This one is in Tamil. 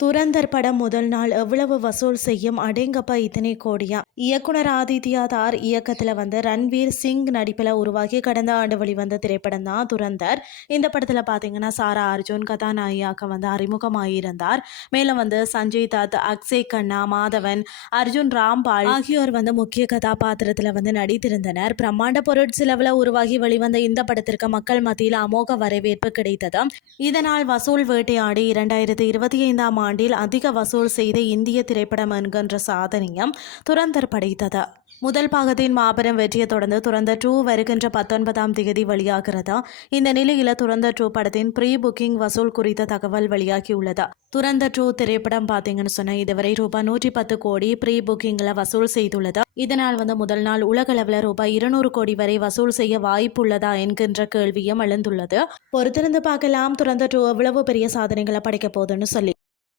துரந்தர் படம் முதல் நாள் எவ்வளவு வசூல் செய்யும்? அடேங்கப்பா, இத்தனை கோடியா? இயக்குனர் ஆதித்யா தார் இயக்கத்துல ரன்வீர் சிங் நடிப்பில் உருவாகி கடந்த ஆண்டு வெளிவந்த திரைப்படம் தான் துரந்தர். இந்த படத்துல பாத்தீங்கன்னா சாரா அர்ஜுன் கதாநாயகியாக அறிமுகமாயிருந்தார். மேலும் சஞ்சய் தத், அக்ஷய் கண்ணா, மாதவன், அர்ஜுன் ராம்பால் ஆகியோர் முக்கிய கதாபாத்திரத்துல நடித்திருந்தனர். பிரம்மாண்ட பொருட்செலவுல உருவாகி வெளிவந்த இந்த படத்திற்கு மக்கள் மத்தியில் அமோக வரவேற்பு கிடைத்தது. இதனால் வசூல் வேட்டையாடி 2025ஆம் ஆண்டில் அதிக வசூல் செய்த இந்திய திரைப்படம் என்கின்ற சாதனையும் துரந்தர் படைத்தது. முதல் பாகத்தின் மாபெரும் வெற்றியை தொடர்ந்து துரந்தர் 2 வருகின்ற 19ஆம் தேதி வெளியாகிறது. இந்த நிலையில துரந்தர் 2 படத்தின் ப்ரீ புக்கிங் வசூல் குறித்த தகவல் வெளியாகியுள்ளது. துரந்தர் 2 திரைப்படம் பார்த்தீங்கன்னு சொன்னா இதுவரை ரூபாய் 110 கோடி ப்ரீ புக்கிங்ல வசூல் செய்துள்ளது. இதனால் முதல் நாள் உலகளவில் ரூபாய் 200 கோடி வரை வசூல் செய்ய வாய்ப்புள்ளதா என்கின்ற கேள்வியும் எழுந்துள்ளது. பொறுத்திருந்து பார்க்கலாம் துரந்தர் 2 எவ்வளவு பெரிய சாதனைகளை படைக்க போகுதுன்னு சொல்லி.